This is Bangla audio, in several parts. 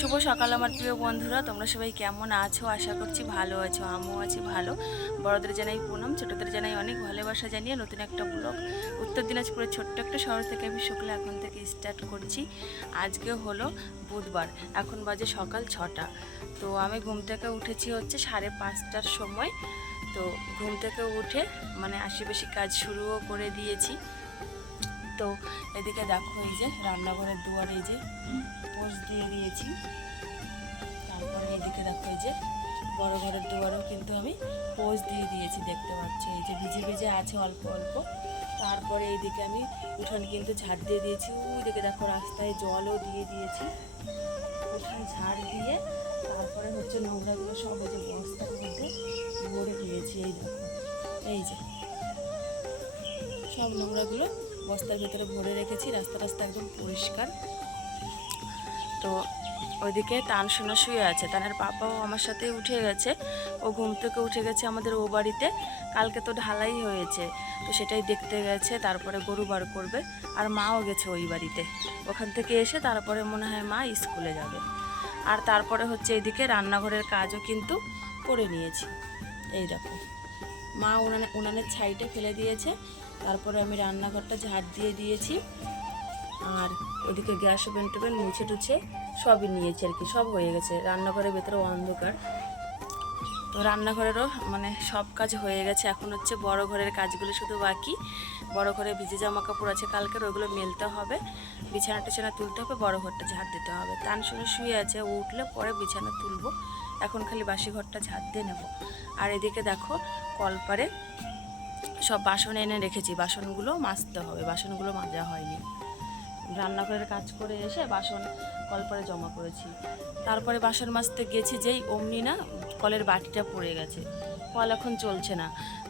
শুভ সকাল আমার প্রিয় বন্ধুরা, তোমরা সবাই কেমন আছো? আশা করছি ভালো আছো, আমিও আছি ভালো। বড়দের জানাই প্রণাম, ছোটদের জানাই অনেক ভালোবাসা জানিয়ে নতুন একটা ব্লগ উত্তর দিনাজপুরের ছোট্ট একটা শহর থেকে আমি শুক্লা এখন থেকে স্টার্ট করছি। আজকে হলো বুধবার, এখন বাজে সকাল 6টা। তো আমি ঘুম থেকে উঠেছি হচ্ছে 5:30টার সময়। তো ঘুম থেকে উঠে মানে আশিপাশি কাজ শুরুও করে দিয়েছি। তো এদিকে দেখো, এই যে রান্নাঘরের দুয়ারে এই যে পোস্ট দিয়ে দিয়েছি। তারপরে এদিকে দেখো, এই যে বড় ঘরের দুয়ারেও কিন্তু আমি পোস্ট দিয়ে দিয়েছি, দেখতে পাচ্ছি এই যে ভিজে ভিজে আছে অল্প অল্প। তারপরে এইদিকে আমি উঠান কিন্তু ঝাড় দিয়ে দিয়েছি। ওই দিকে দেখো রাস্তায় জলও দিয়ে দিয়েছি। উঠান ঝাড় দিয়ে তারপরে হচ্ছে নোংরাগুলো সব এই যে বস্তার মধ্যে ভরে দিয়েছি। এই দেখো, এই যে সব নোংরাগুলো বস্তার ভেতরে ভরে রেখেছি। রাস্তা রাস্তা একদম পরিষ্কার। তো ওইদিকে তান শোনা শুয়ে আছে, তানের পাপাও আমার সাথে উঠে গেছে। ও ঘুম থেকে উঠে গেছে আমাদের ও বাড়িতে। কালকে তো ঢালাই হয়েছে, তো সেটাই দেখতে গেছে। তারপরে গরু বার করবে। আর মাও গেছে ওই বাড়িতে। ওখান থেকে এসে তারপরে মনে হয় মা স্কুলে যাবে। আর তারপরে হচ্ছে এইদিকে রান্নাঘরের কাজও কিন্তু করে নিয়েছি। এই দেখো, মা উনানের ছাইটা ফেলে দিয়েছে। তারপরে আমি রান্নাঘরটা ঝাড় দিয়ে দিয়েছি। আর ওদিকে গ্যাস ওভেন টোভেন মুছে টুছে সবই নিয়েছি আর কি, সব হয়ে গেছে। রান্নাঘরের ভেতরে অন্ধকার, তো রান্নাঘরেরও মানে সব কাজ হয়ে গেছে। এখন হচ্ছে বড় ঘরের কাজগুলো শুধু বাকি। বড় ঘরে ভিজে জামা কাপড় আছে কালকের, ওইগুলো মেলতে হবে। বিছানা টিছানা তুলতে হবে, বড় ঘরটা ঝাড় দিতে হবে। তান শুয়ে আছে, ও উঠলে পরে বিছানা তুলবো। এখন খালি বাসি ঘরটা ঝাড় দিয়ে নেব। আর এদিকে দেখো, কলপারে সব বাসন এনে রেখেছি, বাসনগুলো মাজতে হবে। বাসনগুলো মাজা হয়নি। রান্নাঘরের কাজ করে এসে বাসন কলপারে জমা করেছি। তারপরে বাসন মাজতে গেছি, যেই অমনি না কলের বাটিটা পড়ে গেছে। কল এখন চলছে না।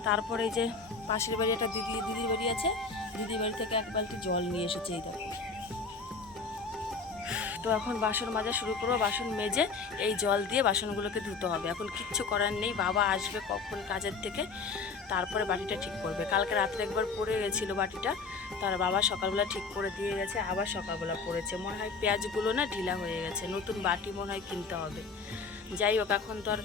তারপরে যে পাশের বাড়ি একটা দিদির বাড়ি আছে, দিদির বাড়ি থেকে এক বালতি জল নিয়ে এসেছে। এই দেখো, তো এখন বাসন মাজা শুরু করবো। বাসন মেজে এই জল দিয়ে বাসনগুলোকে ধুতে হবে। এখন কিচ্ছু করার নেই, বাবা আসবে কখন কাজের থেকে, তারপরে বাটিটা ঠিক করবে। কালকে রাত্রে একবার পড়ে গেছিলো বাটিটা, তার বাবা সকালবেলা ঠিক করে দিয়ে গেছে। আবার সকালবেলা পড়েছে, মনে হয় পেঁয়াজগুলো না ঢিলা হয়ে গেছে, নতুন বাটি মনে হয় কিনতে হবে। যাই হোক, এখন তো আর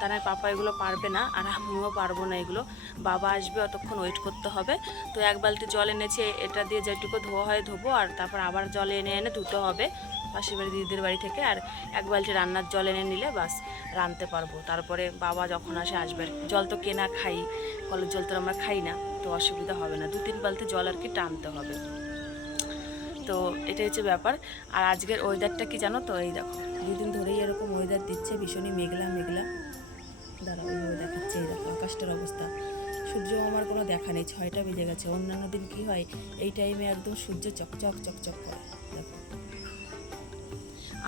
তার পাপা এগুলো পারবে না, আর আমিও পারবো না এগুলো। বাবা আসবে, অতক্ষণ ওয়েট করতে হবে। তো এক বালতি জল এনেছে, এটা দিয়ে যেটুকু ধোয়া হয় ধোবো, আর তারপর আবার জল এনে এনে ধুতে হবে পাশের বাড়ি দিদিদের বাড়ি থেকে। আর এক বালতি রান্নার জল এনে নিলে বাস রাঁধতে পারবো। তারপরে বাবা যখন আসবে। জল তো কেনা খাই, কলের জল তো আমরা খাই না, তো অসুবিধা হবে না। 2-3 বালতি জল আর কি টানতে হবে। তো এটাই হচ্ছে ব্যাপার। আর আজকের ওয়েদারটা কি জানো তো, এই দেখো দুদিন ধরেই এরকম ওয়েদার দিচ্ছে, ভীষণই মেঘলা মেঘলা। দাঁড়াও, ওইভাবে দেখাচ্ছে। এই দেখো আকাশটার অবস্থা, সূর্য আমার কোনো দেখা নেই। 6টা বেজে গেছে। অন্যান্য দিন কি হয়, এই টাইমে একদম সূর্য চকচক চকচক করে। দেখো,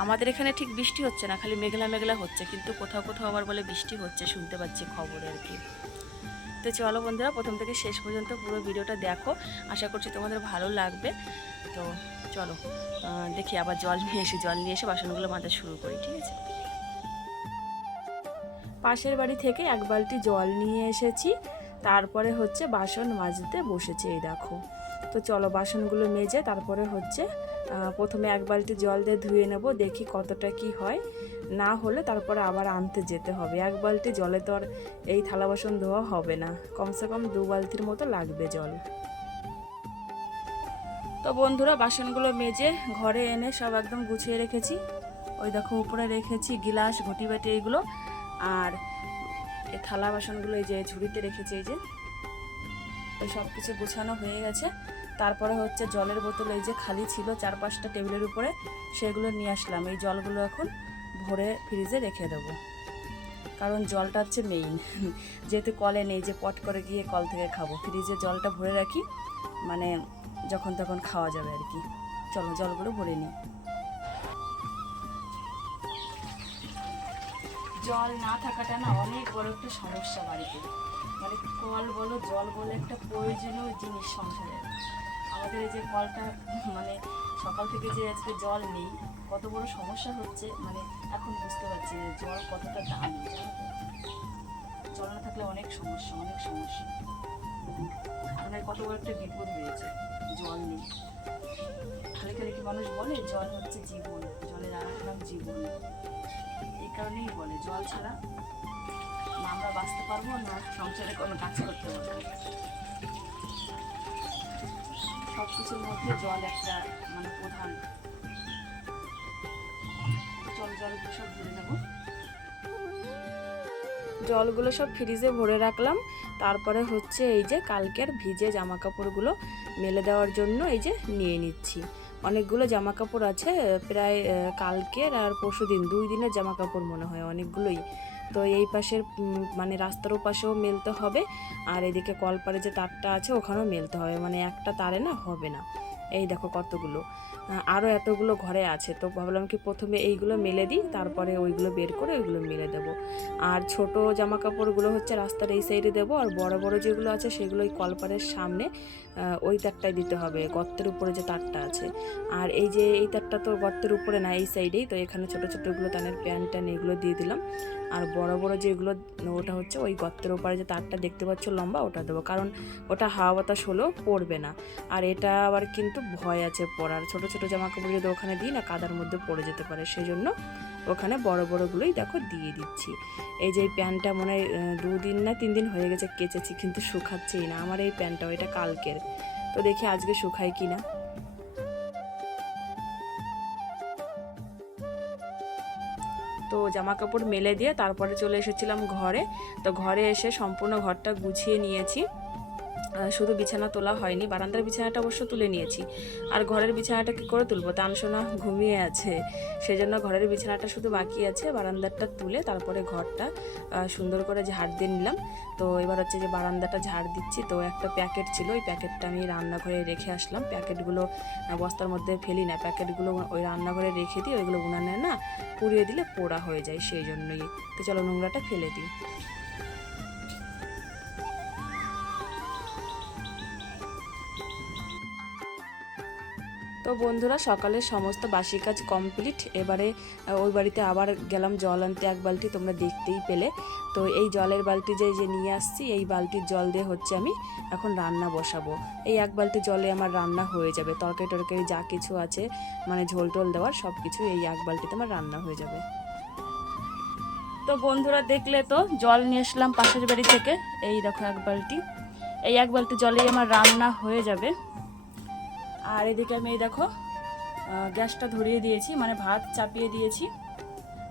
আমাদের এখানে ঠিক বৃষ্টি হচ্ছে না, খালি মেঘলা মেঘলা হচ্ছে, কিন্তু কোথাও কোথাও আবার বলে বৃষ্টি হচ্ছে, শুনতে পাচ্ছি খবরে আর কি। তো চলো বন্ধুরা, প্রথম থেকে শেষ পর্যন্ত পুরো ভিডিওটা দেখো, আশা করছি তোমাদের ভালো লাগবে। তো চলো দেখি, আবার জল নিয়ে এসে বাসনগুলো মাজা শুরু করি, ঠিক আছে? পাশের বাড়ি থেকে এক বালতি জল নিয়ে এসেছি। তারপরে হচ্ছে বাসন মাজতে বসেছি, এই দেখো। তো চলো বাসনগুলো মেজে তারপরে হচ্ছে প্রথমে এক বালতি জল দিয়ে ধুয়ে নেব, দেখি কতটা কি হয়। না হলে তারপরে আবার আনতে যেতে হবে। এক বালতি জলে তো আর এই থালা বাসন ধোয়া হবে না, কমসে কম 2 বালতির মতো লাগবে জল। তো বন্ধুরা, বাসনগুলো মেজে ঘরে এনে সব একদম গুছিয়ে রেখেছি। ওই দেখো উপরে রেখেছি গিলাস, ঘটি বাটি এইগুলো। আর এই থালা বাসনগুলো এই যে ঝুড়িতে রেখেছি। এই যে এই সব কিছু গুছানো হয়ে গেছে। তারপরে হচ্ছে জলের বোতল এই যে খালি ছিল 4-5টা টেবিলের উপরে, সেগুলো নিয়ে আসলাম। এই জলগুলো এখন ভরে ফ্রিজে রেখে দেবো, কারণ জলটা হচ্ছে মেইন। যেহেতু কলে নেই যে পট করে গিয়ে কল থেকে খাবো, ফ্রিজে জলটা ভরে রাখি, মানে যখন তখন খাওয়া যাবে আর কি। চলো জলগুলো ভরে নিই। জল না থাকাটা না অনেক বড় একটা সমস্যা বাড়িতে। মানে কল বলো জল বলো একটা প্রয়োজনীয় জিনিস সংসারের। আমাদের এই যে কলটা মানে সকাল থেকে যে আজকে জল নেই, কত বড় সমস্যা হচ্ছে, মানে এখন বুঝতে পারছি যে জল কতটা দামি, জানো তো? জল না থাকলে অনেক সমস্যা, অনেক সমস্যা। মানে কত বড় একটা বিপদ হয়েছে, জল নেই। খালি খালি কি মানুষ বলে জল হচ্ছে জীবন, জলের আর এক নাম জীবন। এই কারণেই বলে জল ছাড়া না আমরা বাঁচতে পারবো, না সংসারে কোনো কাজ করতে পারবো। সব কিছুর মধ্যে জল একটা মানে প্রধান। জলগুলো সব ভরে নেব। জলগুলো সব ফ্রিজে ভরে রাখলাম। তারপরে হচ্ছে এই যে কালকের ভিজে জামা কাপড়গুলো মেলে দেওয়ার জন্য এই যে নিয়ে নিচ্ছি। অনেকগুলো জামা কাপড় আছে, প্রায় কালকের আর পরশুদিন 2 দিনের জামা কাপড় মনে হয় অনেকগুলোই। তো এই পাশের মানে রাস্তার পাশেও মেলতে হবে, আর এদিকে কলপারে যে তারটা আছে ওখানেও মেলতে হবে, মানে একটা তারে না হবে না। এই দেখো কতগুলো, আরও এতগুলো ঘরে আছে। তো ভাবলাম কি প্রথমে এইগুলো মেলে দিই, তারপরে ওইগুলো বের করে ওইগুলো মেলে দেবো। আর ছোট জামা কাপড়গুলো হচ্ছে রাস্তার এই সাইডে দেবো, আর বড় বড় যেগুলো আছে সেগুলো ওই কলপারের সামনে ওই তারটাই দিতে হবে, গর্তের উপরে যে তারটা আছে। আর এই যে এই তারটা তো গর্তের উপরে না, এই সাইডেই, তো এখানে ছোটো ছোটোগুলো তানের প্যান্ট ট্যান এগুলো দিয়ে দিলাম। আর বড় বড় যেগুলো ওটা হচ্ছে ওই গর্তের উপরে যে তারটা দেখতে পাচ্ছ লম্বা, ওটা দেবো, কারণ ওটা হাওয়া বাতাস হলেও পড়বে না। আর এটা আবার কিন্তু ভয় আছে পরার, ছোটো ছোটো জামা কাপড় যদি ওখানে দিই না কাদার মধ্যে পড়ে যেতে পারে, সেই জন্য ওখানে বড় বড়গুলোই দেখো দিয়ে দিচ্ছি। এই যে এই প্যান্টটা মনে হয় 2 দিন না 3 দিন হয়ে গেছে কেচেছি, কিন্তু শুকাচ্ছেই না আমার এই প্যান্টটাও, এটা কালকের। তো দেখি আজকে শুকায় কি না। তো জামা কাপড় মেলে দিয়ে তারপরে চলে এসেছিলাম ঘরে। তো ঘরে এসে সম্পূর্ণ ঘরটা গুছিয়ে নিয়েছি, শুধু বিছানা তোলা হয়নি, বারান্দার বিছানাটা অবশ্য তুলে নিয়েছি। আর ঘরের বিছানাটা কী করে তুলবো, তানসোনা ঘুমিয়ে আছে, সেজন্য ঘরের বিছানাটা শুধু বাকি আছে। বারান্দাটা তুলে তারপরে ঘরটা সুন্দর করে ঝাড় দিয়ে নিলাম। তো এবার হচ্ছে যে বারান্দাটা ঝাড় দিচ্ছি। তো একটা প্যাকেট ছিল, ওই প্যাকেটটা আমি রান্নাঘরে রেখে আসলাম। প্যাকেটগুলো বস্তার মধ্যে ফেলি না, প্যাকেটগুলো ওই রান্নাঘরে রেখে দিই, ওইগুলো উনানে না পুড়িয়ে দিলে পোড়া হয়ে যায়, সেই জন্যই। তো চলো নোংরাটা ফেলে দিই। তো বন্ধুরা সকালের সমস্ত বাসি কাজ কমপ্লিট। এবারে ওই বাড়িতে আবার গেলাম জল আনতে 1 বালতি, তোমরা দেখতেই পেলে। তো এই জলের বালতি যে নিয়ে আসছি, এই বালতির জল দিয়ে হচ্ছে আমি এখন রান্না বসাবো। এই 1 বালতি জলে আমার রান্না হয়ে যাবে, তরকারি টরকারি যা কিছু আছে মানে ঝোল টোল দেওয়ার সব কিছু এই 1 বালতিতে আমার রান্না হয়ে যাবে। তো বন্ধুরা দেখলে তো জল নিয়ে আসলাম পাশের বাড়ি থেকে, এই দেখো 1 বালতি। এই 1 বালতি জলেই আমার রান্না হয়ে যাবে। আর এদিকে আমি এই দেখো গ্যাসটা ধরিয়ে দিয়েছি, মানে ভাত চাপিয়ে দিয়েছি।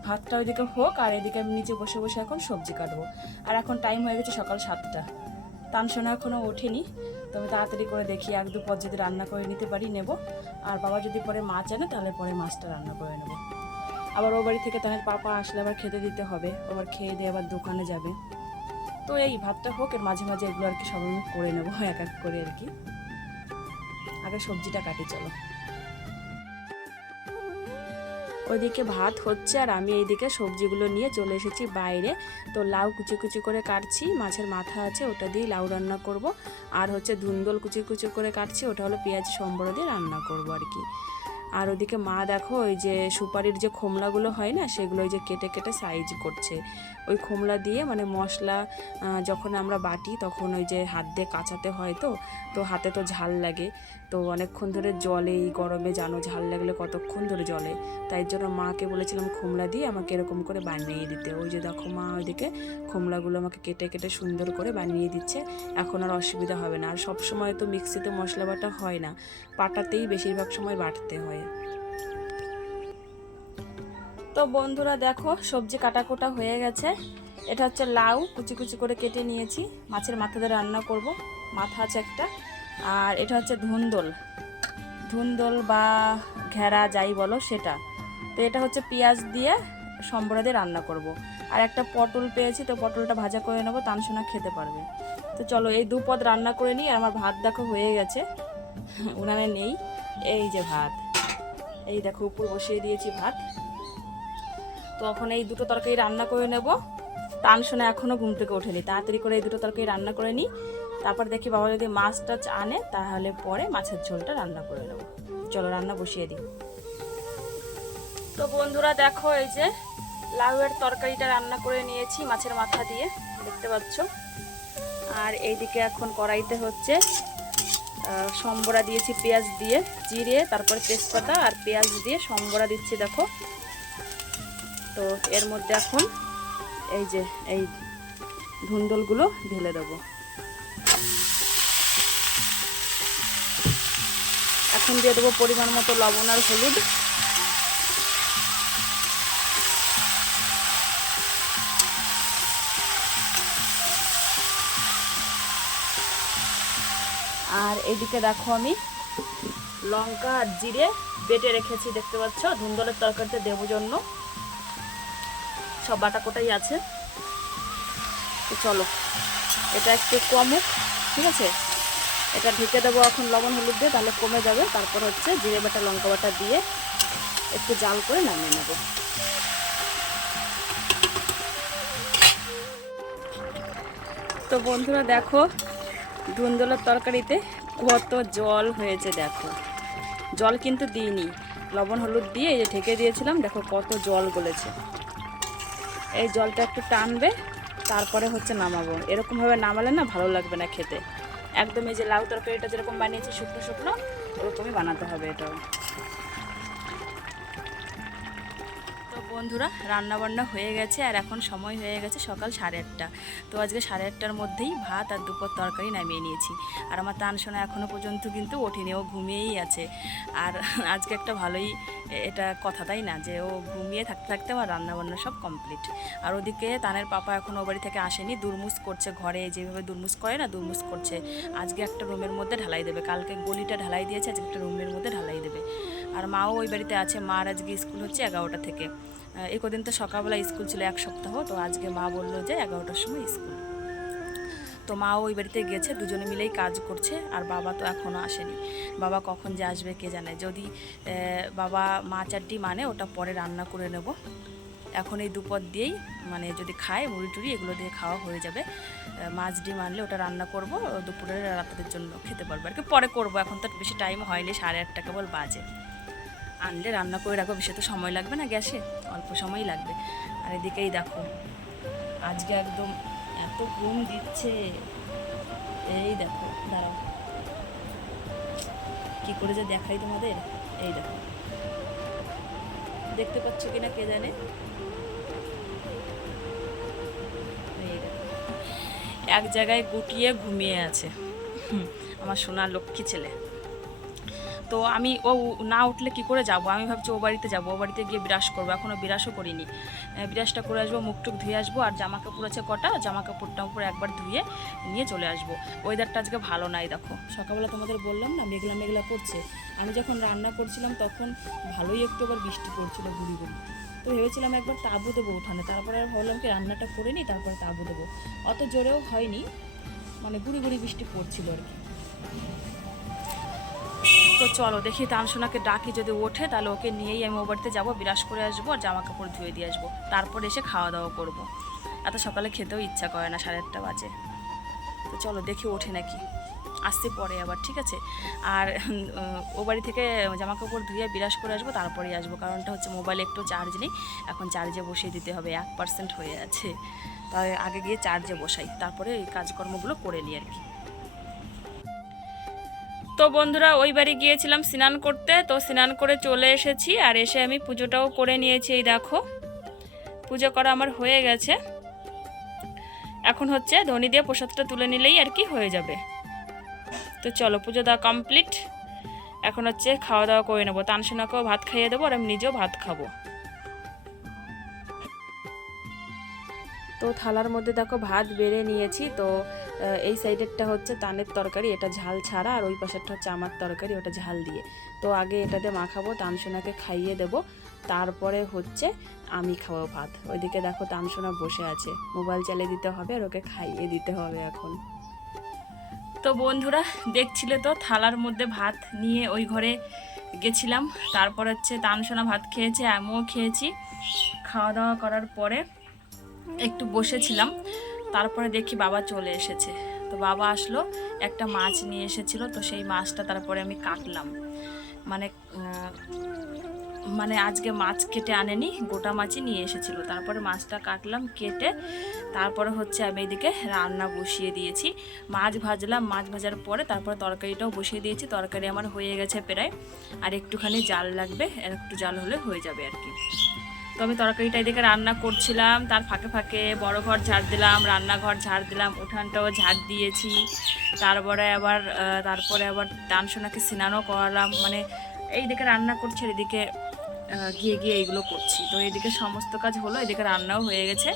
ভাতটা ওইদিকে হোক, আর এদিকে আমি নিচে বসে বসে এখন সবজি কাটবো। আর এখন টাইম হয়ে গেছে সকাল 7টা, তানসোনা এখনও ওঠেনি। তো আমি তাড়াতাড়ি করে দেখি 1-2 পদ যদি রান্না করে নিতে পারি নেব, আর বাবা যদি পরে মাছ আনে তাহলে পরে মাছটা রান্না করে নেব। আবার ও বাড়ি থেকে তাহলে পাপা আসলে আবার খেতে দিতে হবে, আবার খেয়ে দিয়ে আবার দোকানে যাবে। তো এই ভাতটা হোক, এর মাঝে মাঝে এগুলো আর কি সব আমি করে নেবো এক এক করে আর কি। আগে সবজিটা কাটি চলো। ওইদিকে ভাত হচ্ছে আর আমি এইদিকে সবজিগুলো নিয়ে চলে এসেছি বাইরে। তো লাউ কুচি কুচি করে কাটছি, মাছের মাথা আছে ওটা দিয়ে লাউ রান্না করব। আর হচ্ছে ধুন্দল কুচি কুচি করে কাটছি, ওটা হলো পেঁয়াজ সম্বর দিয়ে রান্না করব আর কি। আর ওদিকে মা দেখো ওই যে সুপারির যে খোমলাগুলো হয় না, সেগুলো ওই যে কেটে কেটে সাইজ করছে। ওই খোমলা দিয়ে মানে মশলা যখন আমরা বাটি তখন ওই যে হাত দিয়ে কাচাতে হয়, তো হাতে তো ঝাল লাগে। তো অনেকক্ষণ ধরে জলে, এই গরমে জানো ঝাল লাগলে কতক্ষণ ধরে জলে, তাই জন্য মাকে বলেছিলাম খোমলা দিয়ে আমাকে এরকম করে বানিয়ে দিতে। ওই যে দেখো মা ওইদিকে খোমলাগুলো আমাকে কেটে কেটে সুন্দর করে বানিয়ে দিচ্ছে, এখন আর অসুবিধা হবে না। আর সব সময় তো মিক্সিতে মশলা বাটা হয় না, পাটাতেই বেশিরভাগ সময় বাটতে হয়। তো বন্ধুরা দেখো সবজি কাটাকুটা হয়ে গেছে। এটা হচ্ছে লাউ কুচি কুচি করে কেটে নিয়েছি, মাছের মাথা দিয়ে রান্না করব, মাথা আছে একটা। আর এটা হচ্ছে ধুন্দল বা ঘেরা যাই বলো সেটা। তো এটা হচ্ছে পেঁয়াজ দিয়ে সম্বরা দিয়ে রান্না করব। আর একটা পটল পেয়েছি, তো পটলটা ভাজা করে নেবো, তানসোনা খেতে পারবে। তো চলো এই 2 পদ রান্না করে নিই। আর আমার ভাত দেখো হয়ে গেছে, উনানে নেই। এই যে ভাত, এই দেখো উপর বসিয়ে দিয়েছি ভাত। তো এখন এই 2টো তরকারি রান্না করে নেব। তানসোনা এখনও ঘুম থেকে ওঠেনি, তাড়াতাড়ি করে এই 2টো তরকারি রান্না করে নিই। তারপর দেখি বাবা যদি মাছটা আনে তাহলে পরে মাছের ঝোলটা রান্না করে নেব। চলো রান্না বসিয়ে দিই। তো বন্ধুরা দেখো এই যে লাউয়ের তরকারিটা রান্না করে নিয়েছি মাছের মাথা দিয়ে, দেখতে পাচ্ছ। আর এইদিকে এখন কড়াইতে হচ্ছে সম্বরা দিয়েছি পেঁয়াজ দিয়ে, জিরে, তারপরে তেজপাতা আর পেঁয়াজ দিয়ে সম্বরা দিচ্ছি দেখো। তো এর মধ্যে এখন এই যে এই ধুন্দলগুলো ঢেলে দেবো। এখন দিয়ে দেবো পরিমাণ মতো লবণ আর হলুদ। আর এদিকে দেখো আমি লঙ্কা আর জিরে বেটে রেখেছি, দেখতে পাচ্ছ ধুন্দলের তরকারিতে দেবো জন্য। সব বাটা কোটাই আছে। তো চলো এটা একটু কমুক, ঠিক আছে, এটা ঢেকে দেবো এখন লবণ হলুদ দিয়ে, তাহলে কমে যাবে। তারপর হচ্ছে জিরে বাটা লঙ্কা বাটা দিয়ে একটু জাল করে নামিয়ে নেব। তো বন্ধুরা দেখো ধুন্দলের তরকারিতে কত জল হয়েছে, দেখো জল কিন্তু দিইনি, লবণ হলুদ দিয়ে এই যে ঢেকে দিয়েছিলাম, দেখো কত জল গলেছে। এই জলটা একটু টানবে, তারপরে হচ্ছে নামাবো। এরকমভাবে নামালে না ভালো লাগবে না খেতে। একদম এই যে লাউ তরকারিটা যেরকম বানিয়েছি শুকনো শুকনো, ওরকমই বানাতে হবে এটাও। তো বন্ধুরা রান্না বান্না হয়ে গেছে, আর এখন সময় হয়ে গেছে সকাল 8:30। তো আজকে 8:30টার মধ্যেই ভাত আর দুপুর তরকারি নামিয়ে নিয়েছি। আর আমার তানসোনা এখনও পর্যন্ত কিন্তু ওঠেনি, ও ঘুমিয়েই আছে। আর আজকে একটা ভালোই এটা কথা, তাই না, যে ও ঘুমিয়ে থাকতে থাকতে আমার রান্নাবান্না সব কমপ্লিট। আর ওদিকে তানের পাপা এখনও ও বাড়ি থেকে আসেনি, দুরমুস করছে ঘরে, যেভাবে দুরমুস করে না দুরমুস করছে। আজকে একটা রুমের মধ্যে ঢালাই দেবে, কালকে গলিটা ঢালাই দিয়েছে, আজকে একটা রুমের মধ্যে ঢালাই দেবে। আর মাও ওই বাড়িতে আছে, মার আজকে স্কুল হচ্ছে 11টা থেকে। এই কদিন তো সকালবেলা স্কুল ছিল 1 সপ্তাহ, তো আজকে মা বললো যে 11টার সময় স্কুল। তো মাও ওই বাড়িতে গেছে, দুজনে মিলেই কাজ করছে। আর বাবা তো এখনও আসেনি, বাবা কখন যে আসবে কে জানে। যদি বাবা মাছ আর ডিম মানে ওটা পরে রান্না করে নেব। এখন এই দুপদ দিয়েই মানে যদি খায় মুড়ি টুড়ি এগুলো দিয়ে খাওয়া হয়ে যাবে। মাছ ডিম আনলে ওটা রান্না করব, দুপুরের রাতের জন্য খেতে পারবো আর কি, পরে করব। এখন তো বেশি টাইম হয়নি, 8:30 কেবল বাজে। আনলে রান্না করে রাখবো, বেশি তো সময় লাগবে না, গ্যাসে অল্প সময়ই লাগবে। আর এদিকেই দেখো আজকে একদম এত ঘুম দিচ্ছে, এই দেখো দাঁড়াও কি করে যে দেখাই তোমাদের। এই দেখো, দেখতে পাচ্ছ কিনা কে জানে। এই দেখো এক জায়গায় গুটিয়ে ঘুমিয়ে আছে আমার সোনার লক্ষ্মী ছেলে। তো আমি ও না উঠলে কি করে যাব, আমি ভাবছি ও বাড়িতে যাবো, ও বাড়িতে গিয়ে বিরাস করবো। এখনও বিরাসও করিনি, বিরাসটা করে আসবো, মুখটুক ধুয়ে আসবো। আর জামা কাপড় আছে কটা, জামা কাপড়টা উপরে একবার ধুয়ে নিয়ে চলে আসবো। ওয়েদারটা আজকে ভালো নাই, দেখো সকালবেলা তোমাদের বললাম না মেঘলা মেঘলা করছে। আমি যখন রান্না করছিলাম তখন ভালোই একটু আবার বৃষ্টি পড়ছিল গুড়ি গুড়ি। তো ভেবেছিলাম একবার তাঁবু দেবো উঠানে, তারপরে আর ভাবলাম কি রান্নাটা করে নিই তারপরে তাঁবু দেবো। অত জোরেও হয়নি, মানে গুড়ি গুড়ি বৃষ্টি পড়ছিল আর কি। তো চলো দেখি তানসোনাকে ডাকি, যদি ওঠে তাহলে ওকে নিয়েই আমি ও বাড়িতে যাবো, বিরাস করে আসবো আর জামা কাপড় ধুয়ে দিয়ে আসবো, তারপর এসে খাওয়া দাওয়া করবো। এত সকালে খেতেও ইচ্ছা করে না, 8:30 বাজে। তো চলো দেখি ওঠে নাকি, আসতে পরে আবার, ঠিক আছে। আর ও বাড়ি থেকে জামা কাপড় ধুয়ে বিরাস করে আসবো, তারপরেই আসবো। কারণটা হচ্ছে মোবাইলে একটু চার্জ নেই, এখন চার্জে বসিয়ে দিতে হবে, 1% হয়ে আছে। তাই আগে গিয়ে চার্জে বসাই, তারপরে এই কাজকর্মগুলো করে নিই আর কি। তো বন্ধুরা ওই বাড়ি গিয়েছিলাম স্নান করতে, তো স্নান করে চলে এসেছি। আর এসে আমি পুজোটাও করে নিয়েছি, এই দেখো পুজো করা আমার হয়ে গেছে। এখন হচ্ছে ধনি দিয়ে প্রসাদটা তুলে নিলেই আর কি হয়ে যাবে। তো চলো পুজো দেওয়া কমপ্লিট, এখন হচ্ছে খাওয়া দাওয়া করে নেবো। তানসোনাকেও ভাত খাইয়ে দেবো আর আমি নিজেও ভাত খাবো। তো থালার মধ্যে দেখো ভাত বেড়ে নিয়েছি। তো এই সাইডেরটা হচ্ছে তানের তরকারি, এটা ঝাল ছাড়া, আর ওই পাশেরটা হচ্ছে আমার তরকারি, ওটা ঝাল দিয়ে। তো আগে এটাতে মাখাবো, তানসোনাকে খাইয়ে দেবো, তারপরে হচ্ছে আমি খাবো ভাত। ওইদিকে দেখো তানসোনা বসে আছে, মোবাইল চালিয়ে দিতে হবে আর ওকে খাইয়ে দিতে হবে এখন। তো বন্ধুরা দেখছিলে তো থালার মধ্যে ভাত নিয়ে ওই ঘরে গেছিলাম, তারপর হচ্ছে তানসোনা ভাত খেয়েছে, আমিও খেয়েছি। খাওয়া দাওয়া করার পরে একটু বসেছিলাম, তারপরে দেখি বাবা চলে এসেছে। তো বাবা আসলো, একটা মাছ নিয়ে এসেছিল, তো সেই মাছটা তারপরে আমি কাটলাম, মানে মানে আজকে মাছ কেটে আনেনি, গোটা মাছই নিয়ে এসেছিলো। তারপরে মাছটা কাটলাম কেটে, তারপরে হচ্ছে আমি এদিকে রান্না বসিয়ে দিয়েছি। মাছ ভাজলাম, মাছ ভাজার পরে তারপরে তরকারিটাও বসিয়ে দিয়েছি। তরকারি আমার হয়ে গেছে প্রায়, আর একটুখানি জাল লাগবে, একটু জাল হলে হয়ে যাবে আর কি। তো আমি তরকারিটা এদিকে রান্না করছিলাম, তার ফাঁকে ফাঁকে বড় ঘর ঝাড় দিলাম, রান্নাঘর ঝাড় দিলাম, উঠানটাও ঝাড় দিয়েছি। তারপরে আবার দানসোনাকে স্নানও করালাম। মানে এইদিকে রান্না করছি, আর এদিকে গিয়ে গিয়ে এইগুলো করছি। তো এদিকে সমস্ত কাজ হলো, এদিকে রান্নাও হয়ে গেছে,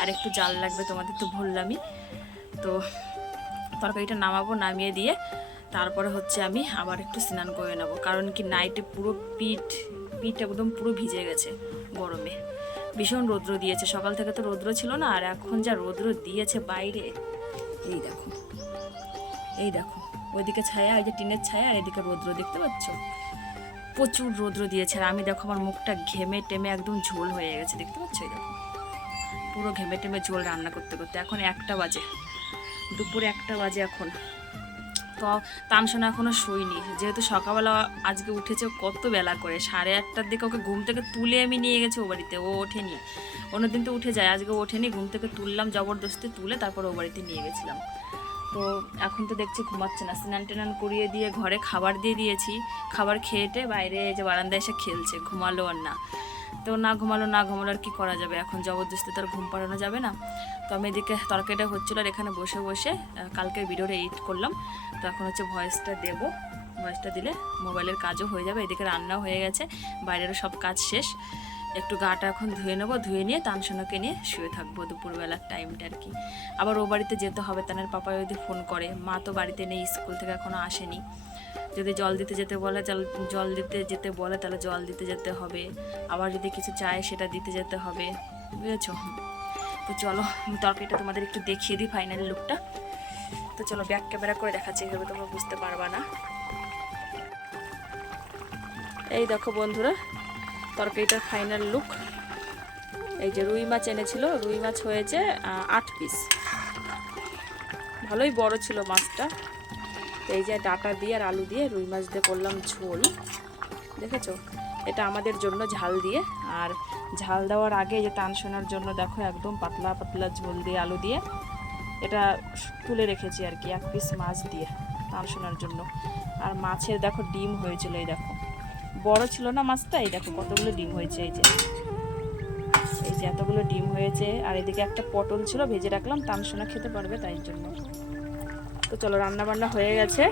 আর একটু জাল লাগবে, তোমাদের তো বললামই। তো তরকারিটা নামাবো, নামিয়ে দিয়ে তারপরে হচ্ছে আমি আবার একটু স্নান করে নেবো। কারণ কি নাইটে পুরো পিঠ একদম পুরো ভিজে গেছে গরমে। ভীষণ রৌদ্র দিয়েছে, সকাল থেকে তো রৌদ্র ছিল না, আর এখন যা রৌদ্র দিয়েছে বাইরে। এই দেখো, এই দেখো, ওইদিকে ছায়া, ওই যে টিনের ছায়া, আর এদিকে রৌদ্র, দেখতে পাচ্ছ? প্রচুর রৌদ্র দিয়েছে। আর আমি দেখো আমার মুখটা ঘেমে টেমে একদম ঝোল হয়ে গেছে, দেখতে পাচ্ছ? এই দেখো পুরো ঘেমে টেমে ঝোল রান্না করতে করতে। এখন 1টা বাজে, দুপুরে 1টা বাজে এখন। তো তানসোনা এখনও শুইনি, যেহেতু সকালবেলা আজকে উঠেছে কত বেলা করে, 8:30টার দিকে ওকে ঘুম থেকে তুলে আমি নিয়ে গেছি ও বাড়িতে। ও ওঠেনি, অন্যদিন তো উঠে যায়, আজকে ওঠেনি। ঘুম থেকে তুললাম জবরদস্তি, তুলে তারপর ও বাড়িতে নিয়ে গেছিলাম। তো এখন তো দেখছি ঘুমাচ্ছে না। স্নান টেনান করিয়ে দিয়ে ঘরে খাবার দিয়ে দিয়েছি, খাবার খেয়েটে বাইরে যে বারান্দায় এসে খেলছে, ঘুমালো আর না। তো না ঘুমালো আর কি করা যাবে, এখন জবরদস্তি তার ঘুম পাড়ানো যাবে না। তো আমি এদিকে তরকারিটা হচ্ছিলো, আর এখানে বসে বসে কালকের ভিডিওটা এডিট করলাম। তো এখন হচ্ছে ভয়েসটা দেবো, ভয়েসটা দিলে মোবাইলের কাজও হয়ে যাবে। এদিকে রান্নাও হয়ে গেছে, বাইরেরও সব কাজ শেষ। একটু গাটা এখন ধুয়ে নেবো, ধুয়ে নিয়ে তানসোনাকে নিয়ে শুয়ে থাকবো দুপুরবেলার টাইমটা আর কি। আবার ও বাড়িতে যেতে হবে, তানের পাপা যদি ফোন করে। মা তো বাড়িতে নেই, স্কুল থেকে এখনও আসেনি। যদি জল দিতে যেতে বলে, জল দিতে যেতে বলে তাহলে জল দিতে যেতে হবে। আবার যদি কিছু চায় সেটা দিতে যেতে হবে, বুঝেছো? তো চলো তরকারিটা তোমাদের একটু দেখিয়ে দিই, ফাইনাল লুকটা। তো চলো ব্যাক ক্যামেরা করে দেখাচ্ছি, এভাবে তোমরা বুঝতে পারবা না। এই দেখো বন্ধুরা তরকারিটার ফাইনাল লুক। এই যে রুই মাছ এনেছিল, রুই মাছ হয়েছে 8 পিস, ভালোই বড় ছিল মাছটা। এই যে ডাটা দিয়ে আর আলু দিয়ে রুই মাছ দিয়ে করলাম ঝোল, দেখেছো? এটা আমাদের জন্য ঝাল দিয়ে, আর ঝাল দেওয়ার আগে যে তানসোনার জন্য দেখো একদম পাতলা পাতলা ঝোল দিয়ে আলু দিয়ে এটা তুলে রেখেছি আর কি, 1 পিস মাছ দিয়ে তানসোনার জন্য। আর মাছের দেখো ডিম হয়েছিল, এই দেখো বড় ছিল না মাছটা, এই দেখো কতগুলো ডিম হয়েছে, এই যে এতগুলো ডিম হয়েছে। আর এদিকে একটা পটল ছিল, ভেজে রাখলাম, তানসোনা খেতে পারবে তাই জন্য। তো চলো রান্না বান্না হয়ে গেছে,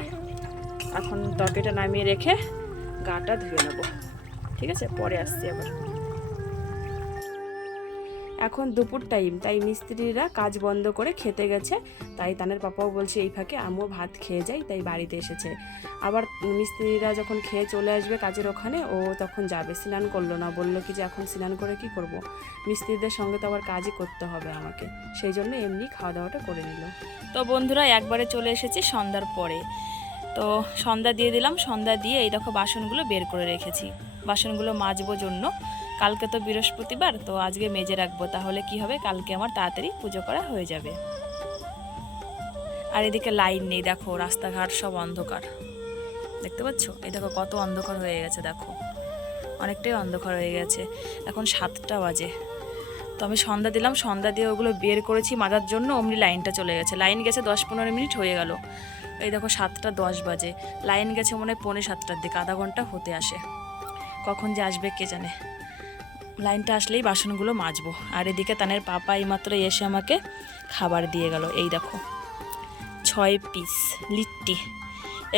এখন তরকারিটা নামিয়ে রেখে গাটা ধুয়ে নেবো, ঠিক আছে? পরে আসছি আবার। এখন দুপুর টাইম, তাই মিস্ত্রিরা কাজ বন্ধ করে খেতে গেছে। তাই তানের পাপাও বলছে এই ফাঁকে আমিও ভাত খেয়ে যাই, তাই বাড়িতে এসেছে। আবার মিস্ত্রিরা যখন খেয়ে চলে আসবে কাজের ওখানে, ও তখন যাবে। স্নান করলো না, বললো কি যে এখন স্নান করে কি করব, মিস্ত্রিদের সঙ্গে তো আবার কাজই করতে হবে আমাকে, সেই জন্য এমনি খাওয়া দাওয়াটা করে নিল। তো বন্ধুরা একবারে চলে এসেছি সন্ধ্যার পরে। তো সন্ধ্যা দিয়ে দিলাম, সন্ধ্যা দিয়ে এই দেখো বাসনগুলো বের করে রেখেছি, বাসনগুলো মাজবো জন্য। কালকে তো বৃহস্পতিবার, তো আজকে মেজে রাখবো, তাহলে কি হবে কালকে আমার তাড়াতাড়ি পুজো করা হয়ে যাবে। আর এদিকে লাইন নেই, দেখো রাস্তাঘাট সব অন্ধকার, দেখতে পাচ্ছ? এই দেখো কত অন্ধকার হয়ে গেছে, দেখো অনেকটাই অন্ধকার হয়ে গেছে। এখন 7টা বাজে। তো আমি সন্ধ্যা দিলাম, সন্ধ্যা দিয়ে ওগুলো বের করেছি মাজার জন্য, অমনি লাইনটা চলে গেছে। লাইন গেছে 10-15 মিনিট হয়ে গেল। এই দেখো 7টা 10 বাজে, লাইন গেছে মনে হয় 6:45টার দিকে, আধা ঘন্টা হতে আসে। কখন যে আসবে কে জানে। লাইনটা আসলেই বাসনগুলো মাজবো। আর এদিকে তানের পাপা এইমাত্র এসে আমাকে খাবার দিয়ে গেল। এই দেখো 6 পিস লিট্টি,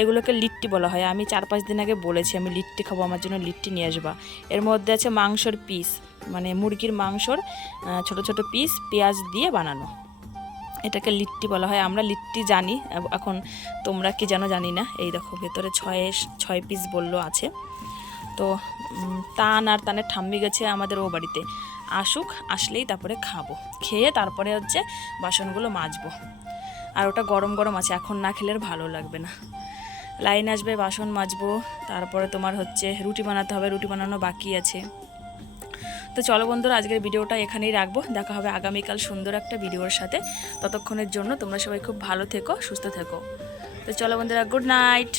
এগুলোকে লিট্টি বলা হয়। আমি 4-5 দিন আগে বলেছি আমি লিট্টি খাবো, আমার জন্য লিট্টি নিয়ে আসবা। এর মধ্যে আছে মাংসর পিস, মানে মুরগির মাংসর ছোট ছোট পিস পেঁয়াজ দিয়ে বানানো, এটাকে লিট্টি বলা হয়। আমরা লিট্টি জানি, এখন তোমরা কি জানো জানি না। এই দেখো ভেতরে 6 পিস বললো আছে। তো তানের ঠাম্মি গেছে আমাদের ও বাড়িতে, আসুক, আসলেই তারপরে খাবো, খেয়ে তারপরে হচ্ছে বাসনগুলো মাজবো। আর ওটা গরম গরম আছে, এখন না খেলে ভালো লাগবে না। লাইন আসবে, বাসন মাজবো, তারপরে তোমার হচ্ছে রুটি বানাতে হবে, রুটি বানানো বাকি আছে। তো চলো বন্ধুরা আজকের ভিডিওটা এখানেই রাখবো, দেখা হবে আগামীকাল সুন্দর একটা ভিডিওর সাথে। ততক্ষণের জন্য তোমরা সবাই খুব ভালো থেকো, সুস্থ থেকো। তো চলো বন্ধুরা, গুড নাইট।